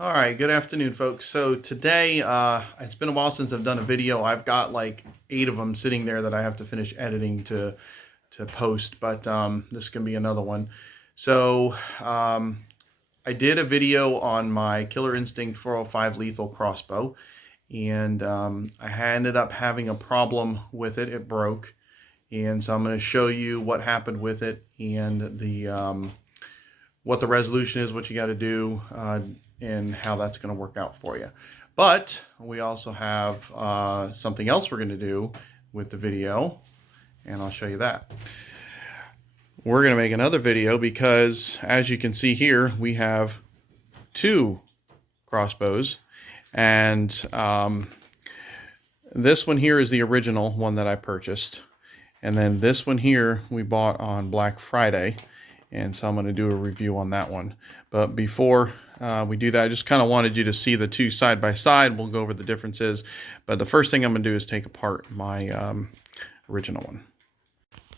All right, good afternoon, folks. So today, it's been a while since I've done a video. I've got like 8 of them sitting there that I have to finish editing to post, but this can be another one. So I did a video on my Killer Instinct 405 lethal crossbow, and I ended up having a problem with it. It broke, and so I'm going to show you what happened with it and the what the resolution is, what you got to do, and how that's going to work out for you. But we also have something else we're going to do with the video, and I'll show you that. We're going to make another video because, as you can see here, we have 2 crossbows, and this one here is the original one that I purchased, and then this one here we bought on Black Friday. And so I'm going to do a review on that one. But before we do that, I just kind of wanted you to see the 2 side by side. We'll go over the differences. But the first thing I'm going to do is take apart my original one.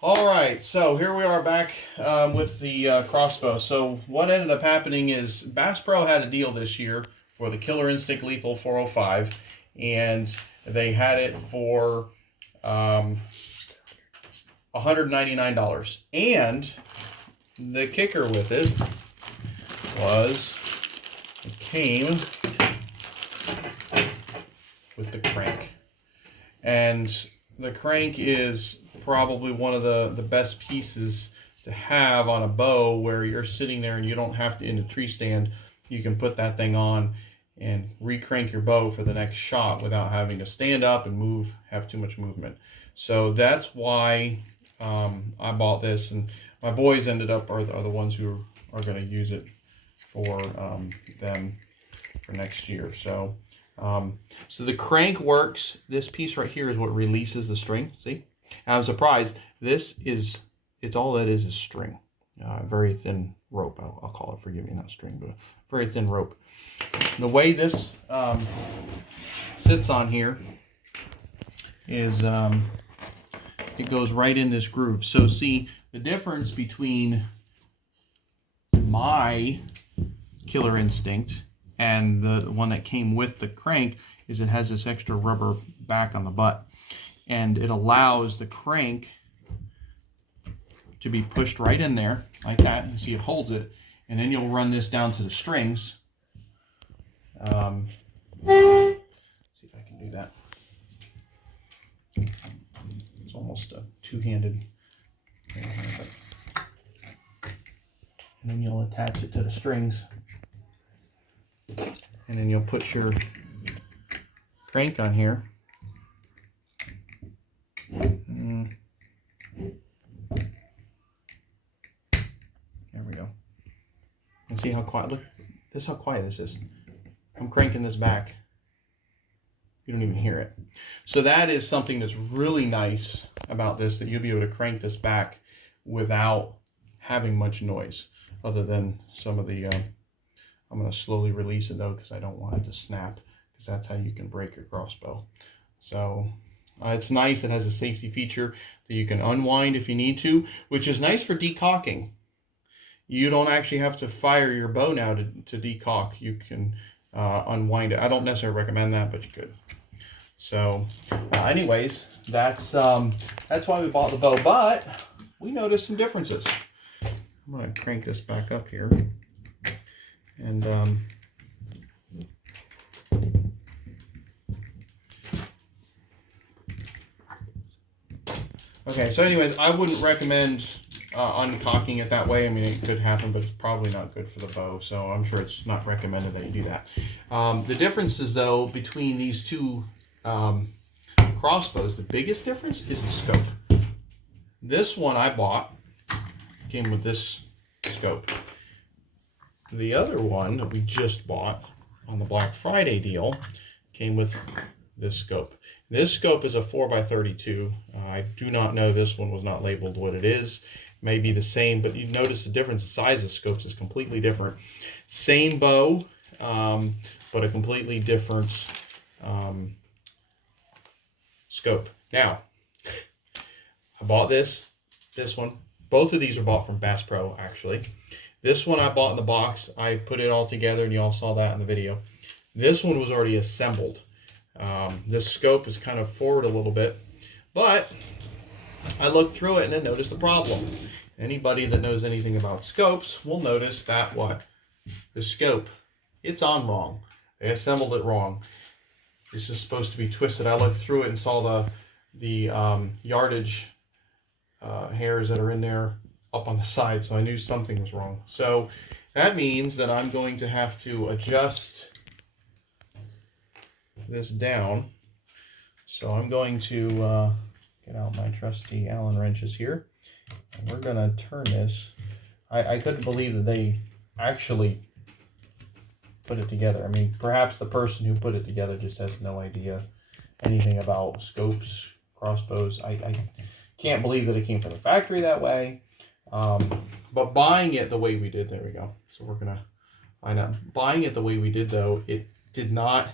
All right, so here we are back with the crossbow. So what ended up happening is Bass Pro had a deal this year for the Killer Instinct Lethal 405. And they had it for $199. And the kicker with it was it came with the crank. And the crank is probably one of the best pieces to have on a bow, where you're sitting there and you don't have to, in a tree stand, you can put that thing on and re-crank your bow for the next shot without having to stand up and have too much movement. So that's why I bought this, and my boys ended up are the ones who are going to use it for them for next year. So so the crank works. This piece right here is what releases the string. See, I'm surprised. It's all that is string, very thin rope. I'll call it. Forgive me, not string, but a very thin rope. The way this sits on here is it goes right in this groove. So see, the difference between my Killer Instinct and the one that came with the crank is it has this extra rubber back on the butt, and it allows the crank to be pushed right in there like that. You see it holds it, and then you'll run this down to the strings. See if I can do that. It's almost a two-handed. And then you'll attach it to the strings, and then you'll put your crank on here. There we go. And see how quiet, look, this is how quiet this is. I'm cranking this back. You don't even hear it. So that is something that's really nice about this, that you'll be able to crank this back without having much noise, other than some of the, I'm going to slowly release it though, because I don't want it to snap, because that's how you can break your crossbow. So it's nice. It has a safety feature that you can unwind if you need to, which is nice for decocking. You don't actually have to fire your bow now to decock. You can unwind it. I don't necessarily recommend that, but you could. So anyways, that's why we bought the bow, but we noticed some differences. I'm going to crank this back up here, and okay, so anyways, I wouldn't recommend uncocking it that way. I mean, it could happen, but it's probably not good for the bow, so I'm sure it's not recommended that you do that. The differences, though, between these 2 crossbows, the biggest difference is the scope. This one I bought came with this scope. The other one that we just bought on the Black Friday deal came with this scope. This scope is a 4x32. I do not know, this one was not labeled what it is. It may be the same, but you notice the difference. The size of scopes is completely different. Same bow, but a completely different scope. Now, I bought this one. Both of these are bought from Bass Pro, actually. This one I bought in the box. I put it all together, and you all saw that in the video. This one was already assembled. This scope is kind of forward a little bit, but I looked through it and then noticed the problem. Anybody that knows anything about scopes will notice that the scope, it's on wrong. They assembled it wrong. This is supposed to be twisted. I looked through it and saw the yardage hairs that are in there up on the side, so I knew something was wrong. So that means that I'm going to have to adjust this down. So I'm going to get out my trusty Allen wrenches here, and we're going to turn this. I couldn't believe that they actually put it together. I mean, perhaps the person who put it together just has no idea anything about scopes, crossbows. I can't believe that it came from the factory that way. But buying it the way we did, there we go. So we're going to find out. Buying it the way we did, though, it did not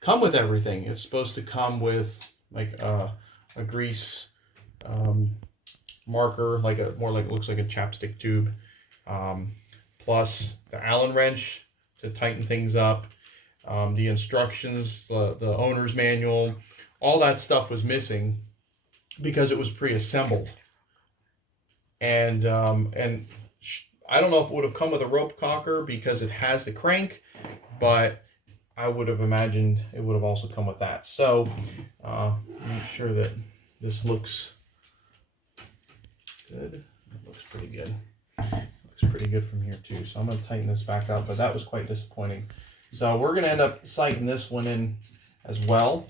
come with everything. It's supposed to come with like a grease marker, like more like it looks like a chapstick tube, plus the Allen wrench to tighten things up, the instructions, the owner's manual, all that stuff was missing because it was pre-assembled. And I don't know if it would have come with a rope cocker because it has the crank, but I would have imagined it would have also come with that. So make sure that this looks good. It looks pretty good. Looks pretty good from here too. So I'm going to tighten this back up, but that was quite disappointing. So we're going to end up sighting this one in as well.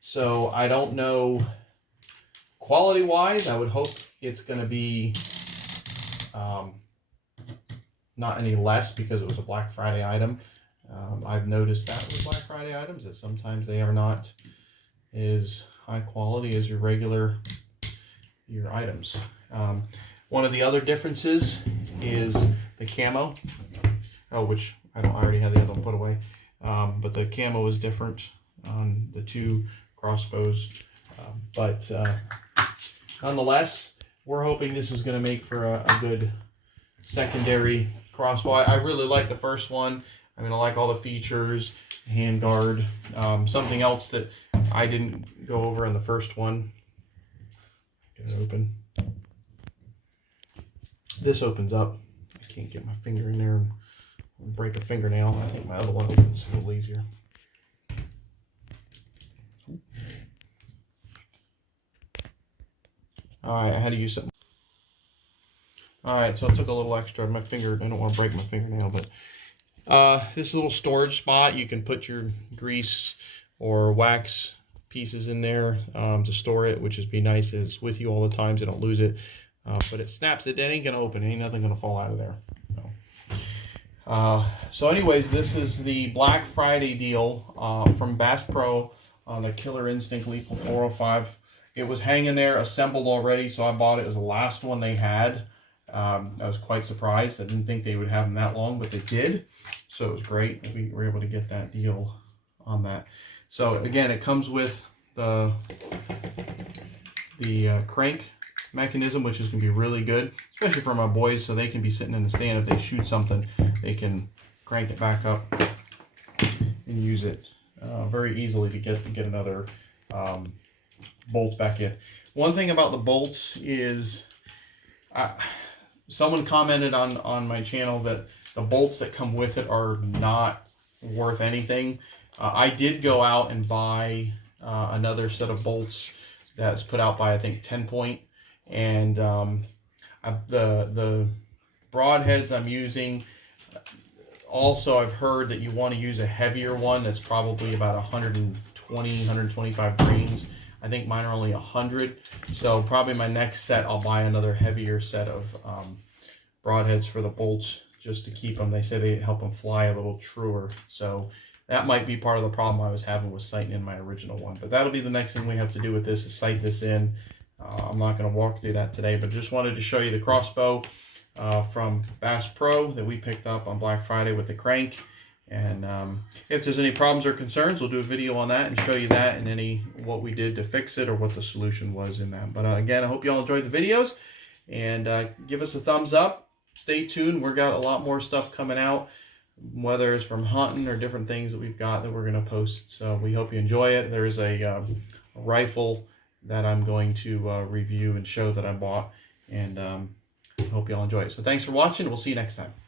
So I don't know quality wise. I would hope it's going to be not any less because it was a Black Friday item. I've noticed that with Black Friday items that sometimes they are not as high quality as your items. One of the other differences is the camo. Oh, which I already had the other one put away. But the camo is different on the two crossbows. But nonetheless, we're hoping this is going to make for a good secondary crossbow. I really like the first one. I mean, I like all the features, hand guard. Something else that I didn't go over in the first one. Get it open. This opens up. I can't get my finger in there and break a fingernail. I think my other one opens a little easier. Alright, I had to use something. Alright, so it took a little extra. My finger, I don't want to break my fingernail, but this little storage spot, you can put your grease or wax pieces in there to store it, which is be nice. It's with you all the time so you don't lose it. But it snaps it. It ain't going to open. Ain't nothing going to fall out of there. No. So anyways, this is the Black Friday deal from Bass Pro on the Killer Instinct Lethal 405. It was hanging there, assembled already, so I bought it. It was the last one they had. I was quite surprised. I didn't think they would have them that long, but they did. So it was great. We were able to get that deal on that. So again, it comes with the crank mechanism, which is going to be really good, especially for my boys, so they can be sitting in the stand. If they shoot something, they can crank it back up and use it very easily to get another bolt back in. One thing about the bolts is someone commented on my channel that the bolts that come with it are not worth anything. I did go out and buy another set of bolts that's put out by, I think, 10 Point, and the broadheads I'm using, also I've heard that you want to use a heavier one that's probably about 120, 125 grains. I think mine are only 100, so probably my next set I'll buy another heavier set of broadheads for the bolts just to keep them. They say they help them fly a little truer, so that might be part of the problem I was having with sighting in my original one. But that'll be the next thing we have to do with this, is sight this in. I'm not going to walk through that today, but just wanted to show you the crossbow from Bass Pro that we picked up on Black Friday with the crank. And if there's any problems or concerns, we'll do a video on that and show you that and what we did to fix it or what the solution was in that. But again, I hope you all enjoyed the videos, and give us a thumbs up stay tuned. We've got a lot more stuff coming out, whether it's from hunting or different things that we've got that we're going to post. So we hope you enjoy it. There's a rifle that I'm going to review and show that I bought, and I hope y'all enjoy it. So thanks for watching. We'll see you next time.